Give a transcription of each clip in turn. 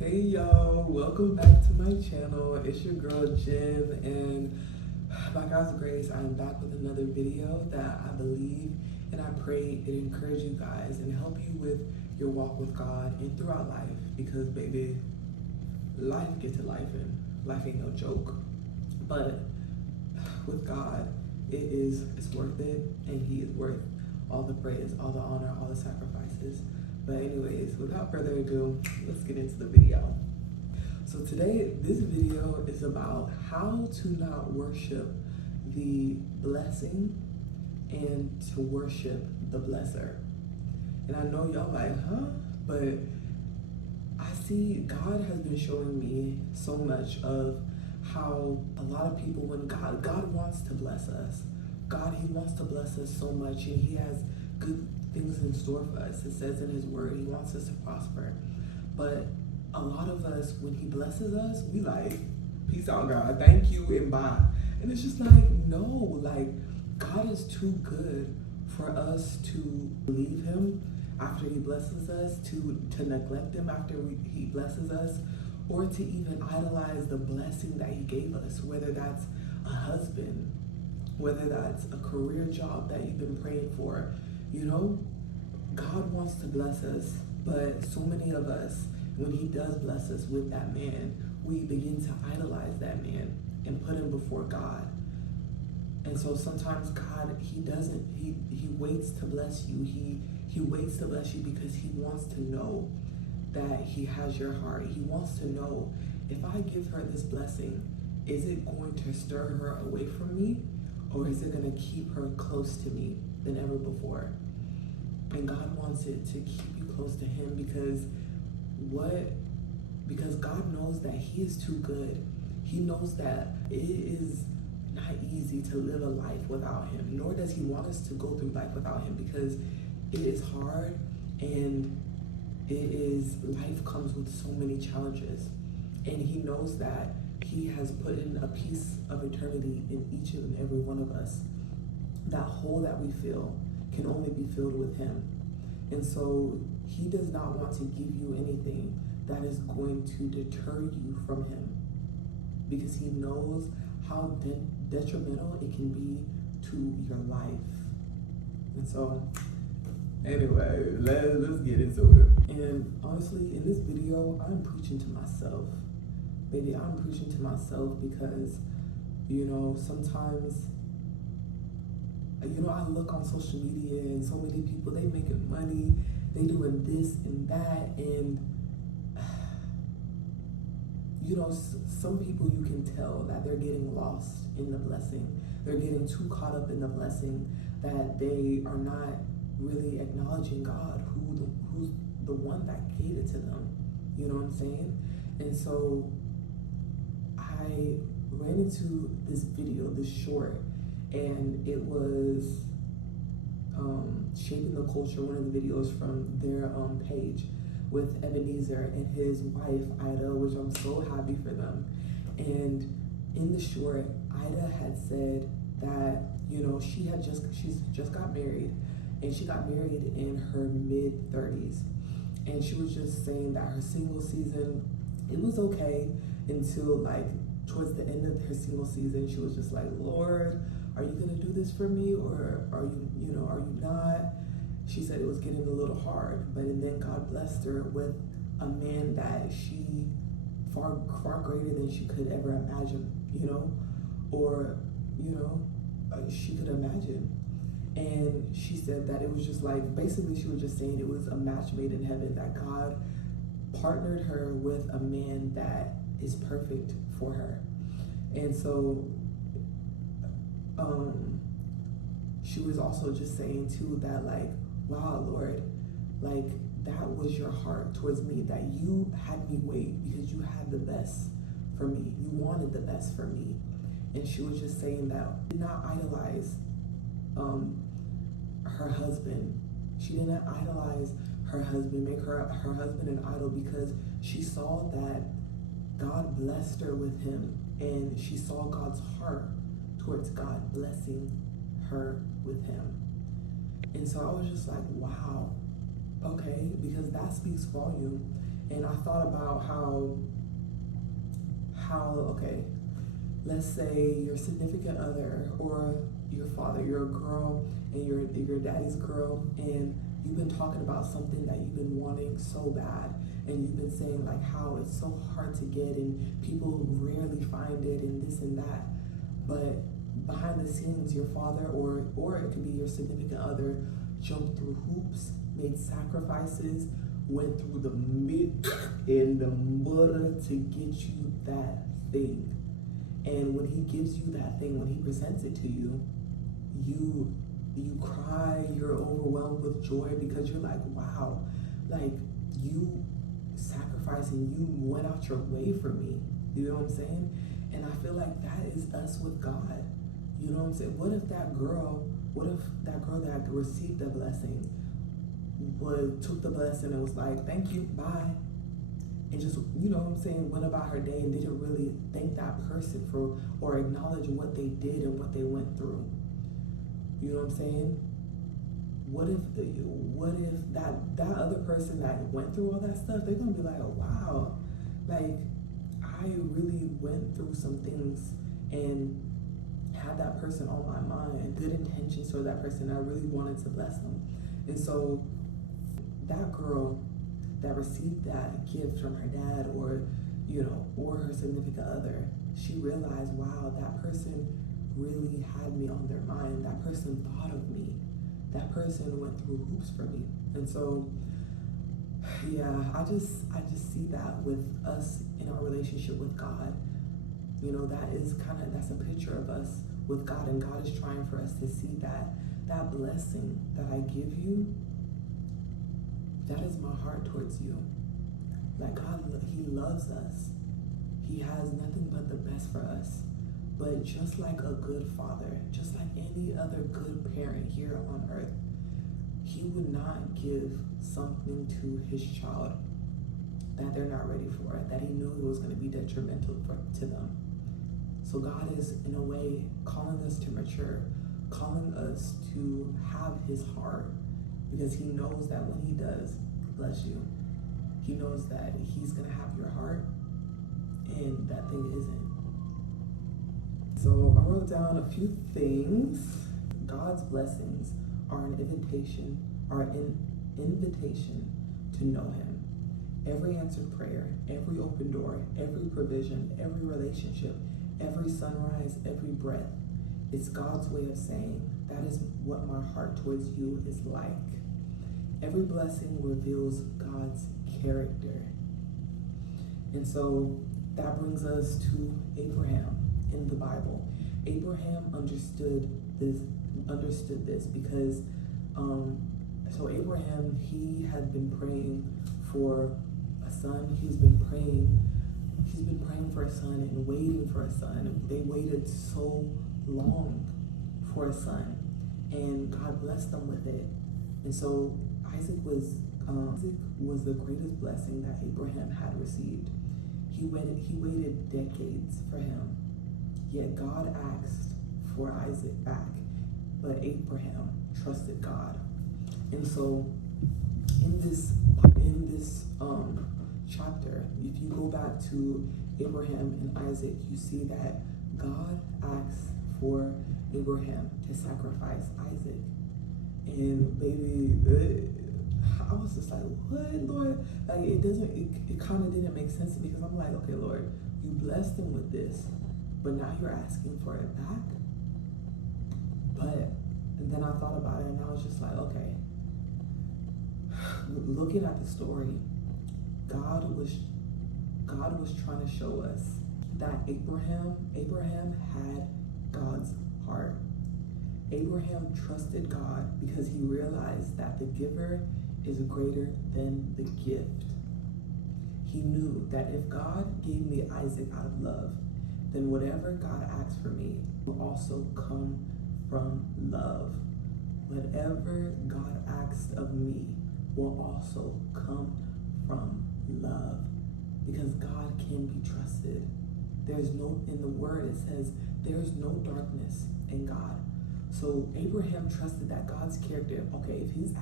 Hey y'all, welcome back to my channel. It's your girl Jen, and by God's grace, I am back with another video that I believe and I pray it encourage you guys and help you with your walk with God and throughout life, because baby, life gets to life and life ain't no joke. But with God, it's worth it, and He is worth all the praise, all the honor, all the sacrifices. But anyways, without further ado, let's get into the video. So today, this video is about how to not worship the blessing and to worship the blesser. And I know y'all like, huh? But I see God has been showing me so much of how a lot of people, when God wants to bless us, He wants to bless us so much, and He has good things in store for us. It says in His word, He wants us to prosper. But a lot of us, when He blesses us, we like, peace out, God, thank you, and bye. And it's just like, no, like, God is too good for us to leave Him after He blesses us, to neglect Him after He blesses us, or to even idolize the blessing that He gave us, whether that's a husband, whether that's a career job that you've been praying for. You know, God wants to bless us, but so many of us, when He does bless us with that man, we begin to idolize that man and put him before God. And so sometimes God, He doesn't, He waits to bless you. He waits to bless you because He wants to know that He has your heart. He wants to know, if I give her this blessing, is it going to stir her away from me, or is it going to keep her close to me than ever before? And God wants it to keep you close to Him, because God knows that He is too good. He knows that it is not easy to live a life without Him, nor does He want us to go through life without Him, because it is hard, and life comes with so many challenges. And He knows that He has put in a piece of eternity in each and every one of us. That hole that we feel can only be filled with Him. And so He does not want to give you anything that is going to deter you from Him, because He knows how detrimental it can be to your life. And so, anyway, let's get into it. And honestly, in this video, I'm preaching to myself. Baby, I'm preaching to myself because, you know, sometimes, you know, I look on social media and so many people, they making money, they doing this and that, and you know, some people, you can tell that they're getting lost in the blessing. They're getting too caught up in the blessing that they are not really acknowledging God, who's the one that gave it to them. You know what I'm saying? And so I ran into this video, this short, and it was Shaping the Culture, one of the videos from their page, with Ebenezer and his wife Ida, which I'm so happy for them. And in the short, Ida had said that, you know, she's just got married, and she got married in her mid-30s. And she was just saying that her single season, it was okay until like towards the end of her single season. She was just like, Lord, are you gonna do this for me, or are you not? She said it was getting a little hard, but and then God blessed her with a man that she far greater than she could ever imagine, you know, or, you know, she could imagine. And she said that it was just like, basically she was just saying it was a match made in heaven, that God partnered her with a man that is perfect for her. And so she was also just saying too that, like, wow, Lord, like, that was your heart towards me, that you had me wait because you had the best for me. You wanted the best for me. And she was just saying that did not idolize her husband. She didn't idolize her husband, make her husband an idol, because she saw that God blessed her with him, and she saw God's heart towards God blessing her with him. And so I was just like, wow, okay, because that speaks volume. And I thought about how okay, let's say your significant other or your father, you're a girl and your daddy's girl, and you've been talking about something that you've been wanting so bad, and you've been saying like how it's so hard to get and people rarely find it and this and that. But behind the scenes, your father or it could be your significant other jumped through hoops, made sacrifices, went through the meat and the butter to get you that thing. And when he gives you that thing, when he presents it to you, you cry, you're overwhelmed with joy because you're like, wow, like you sacrificed and you went out your way for me. You know what I'm saying? And I feel like that is us with God. You know what I'm saying? What if that girl that received the blessing took the blessing and was like, thank you, bye. And just, you know what I'm saying, went about her day and didn't really thank that person for or acknowledge what they did and what they went through. You know what I'm saying? What if that other person that went through all that stuff, they're gonna be like, oh, wow, like I really went through some things and had that person on my mind, good intentions for that person. I really wanted to bless them. And so that girl that received that gift from her dad or her significant other, she realized, wow, that person really had me on their mind. That person thought of me. That person went through hoops for me. And so yeah, I just see that with us in our relationship with God. You know, that's a picture of us with God, and God is trying for us to see that blessing that I give you, that is my heart towards you. Like God, he loves us. He has nothing but the best for us. But just like a good father, just like any other good parent here on earth, he would not give something to his child that they're not ready for, that he knew it was going to be detrimental to them. So God is, in a way, calling us to mature, calling us to have his heart, because he knows that when he does bless you, he knows that he's going to have your heart, and that thing isn't. So I wrote down a few things. God's blessings are an invitation to know him. Every answered prayer, every open door, every provision, every relationship, every sunrise, every breath, it's God's way of saying, that is what my heart towards you is like. Every blessing reveals God's character. And so that brings us to Abraham in the Bible. Abraham understood this because so Abraham, he had been praying for a son. He's been praying for a son and waiting for a son. They waited so long for a son, and God blessed them with it. And so Isaac was the greatest blessing that Abraham had received. He waited decades for him, yet God asked for Isaac back, but Abraham trusted God. And so in this chapter, if you go back to Abraham and Isaac, you see that God asks for Abraham to sacrifice Isaac. And baby, I was just like, what, Lord? Like it kind of didn't make sense to me, because I'm like, okay, Lord, you blessed him with this, but now you're asking for it back. But then I thought about it, and I was just like, okay, looking at the story, God was trying to show us that Abraham had God's heart. Abraham trusted God because he realized that the giver is greater than the gift. He knew that if God gave me Isaac out of love, then whatever God asks for me will also come from love. Whatever God asks of me will also come from love, because God can be trusted. In the word it says, there's no darkness in God. So Abraham trusted that God's character, okay, if he's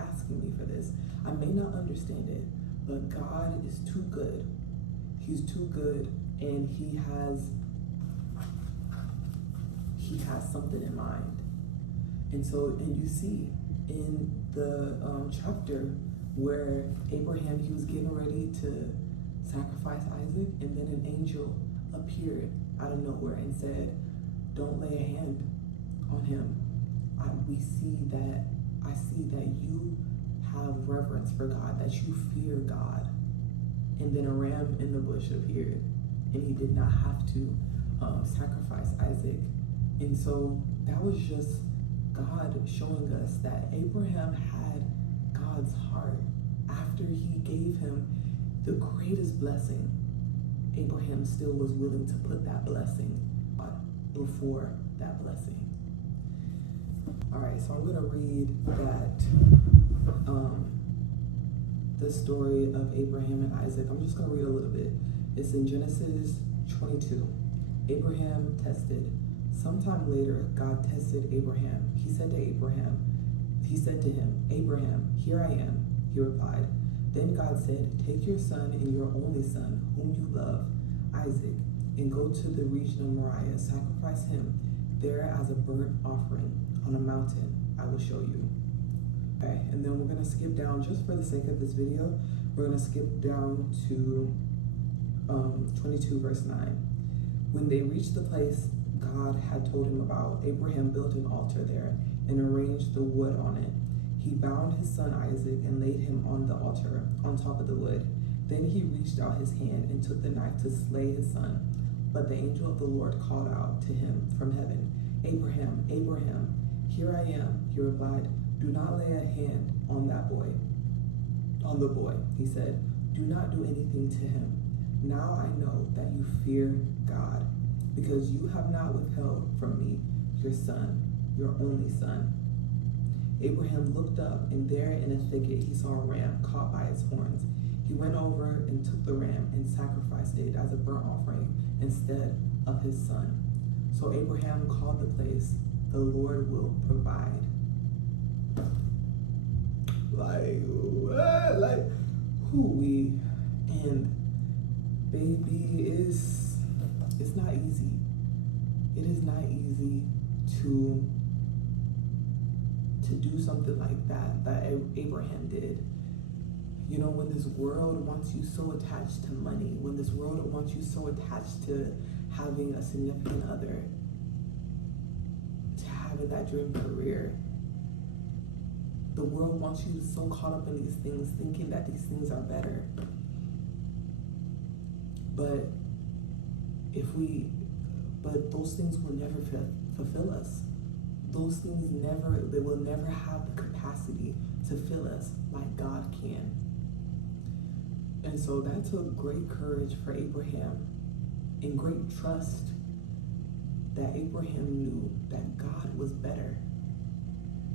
asking me for this, I may not understand it, But God is too good. He's too good, and he has something in mind. And you see in the chapter where Abraham, he was getting ready to sacrifice Isaac, and then an angel appeared out of nowhere and said, don't lay a hand on him. I see that you have reverence for God, that you fear God. And then a ram in the bush appeared, and he did not have to sacrifice Isaac. And so that was just God showing us that Abraham had God's heart. After he gave him the greatest blessing, Abraham still was willing to put that blessing before that blessing. All right, so I'm going to read the story of Abraham and Isaac. I'm just going to read a little bit. It's in Genesis 22. Abraham tested. Sometime later, God tested Abraham. He said to him, Abraham, here I am. He replied. Then God said, take your son and your only son, whom you love, Isaac, and go to the region of Moriah. Sacrifice him there as a burnt offering on a mountain I will show you. Okay, and then we're going to skip down, just for the sake of this video, we're going to skip down to 22 verse 9. When they reached the place God had told him about, Abraham built an altar there and arranged the wood on it. He bound his son Isaac and laid him on the altar on top of the wood. Then he reached out his hand and took the knife to slay his son. But the angel of the Lord called out to him from heaven, Abraham, Abraham, here I am. He replied, do not lay a hand on the boy. He said, do not do anything to him. Now I know that you fear God, because you have not withheld from me your son, your only son. Abraham looked up, and there in a thicket he saw a ram caught by its horns. He went over and took the ram and sacrificed it as a burnt offering instead of his son. So Abraham called the place, the Lord will provide. And baby, it's not easy. It is not easy to do something like that Abraham did. You know, when this world wants you so attached to money, when this world wants you so attached to having a significant other, to having that dream career, the world wants you so caught up in these things, thinking that these things are better. But those things will never fulfill us. Those things they will never have the capacity to fill us like God can. And so that took great courage for Abraham and great trust that Abraham knew that God was better,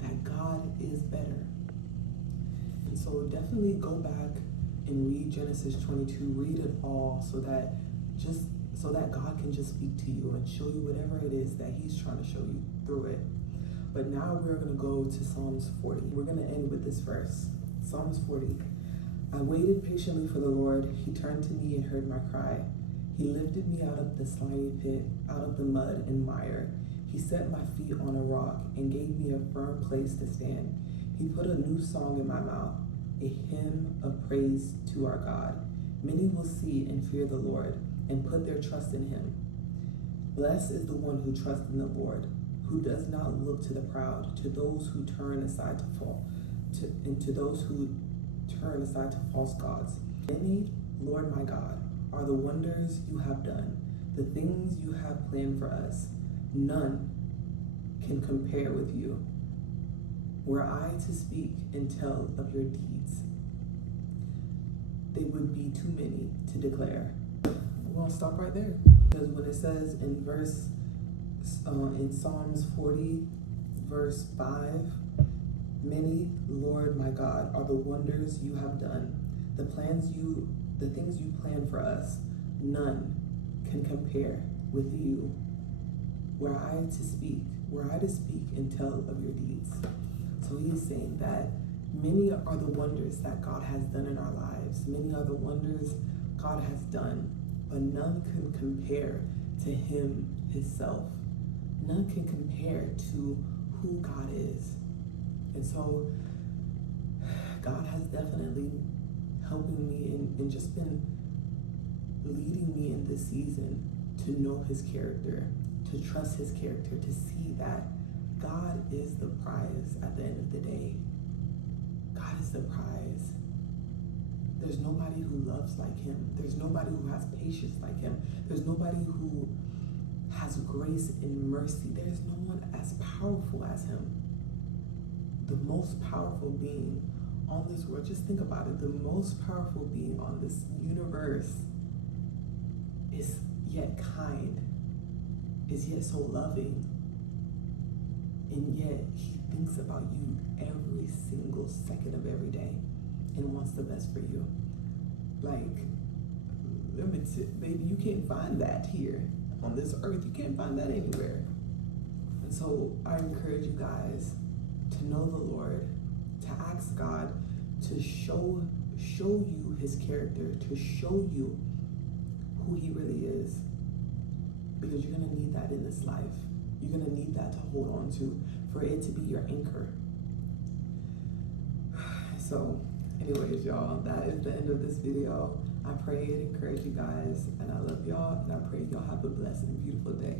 that God is better. And so definitely go back and read Genesis 22, read it all so that God can just speak to you and show you whatever it is that he's trying to show you through it. But now we're going to go to Psalms 40. We're going to end with this verse. Psalms 40. I waited patiently for the Lord. He turned to me and heard my cry. He lifted me out of the slimy pit, out of the mud and mire. He set my feet on a rock and gave me a firm place to stand. He put a new song in my mouth, a hymn of praise to our God. Many will see and fear the Lord and put their trust in him. Blessed is the one who trusts in the Lord, who does not look to the proud, to those who turn aside to false gods. Many, Lord my God, are the wonders you have done, the things you have planned for us. None can compare with you. Were I to speak and tell of your deeds, they would be too many to declare. We're going to stop right there. Because when it says in Psalms 40, verse 5, many, Lord my God, are the wonders you have done, the things you plan for us. None can compare with you. Were I to speak and tell of your deeds. So he's saying that many are the wonders that God has done in our lives. many other wonders God has done, but none can compare to him himself. None can compare to who God is. And so God has definitely helping me and just been leading me in this season to know his character, to trust his character, to see that God is the prize at the end of the day. God is the prize. There's nobody who loves like him. There's nobody who has patience like him. There's nobody who has grace and mercy. There's no one as powerful as him. The most powerful being on this world, just think about it, the most powerful being on this universe is yet kind, is yet so loving, and yet he thinks about you every single second of every day and wants the best for you. Like, baby, you can't find that here on this earth. You can't find that anywhere. And so I encourage you guys to know the Lord, to ask God to show you his character, to show you who he really is, because you're gonna need that in this life. You're gonna need that to hold on to, for it to be your anchor. So anyways, y'all, that is the end of this video. I pray it encouraged you guys, and I love y'all, and I pray y'all have a blessed and beautiful day.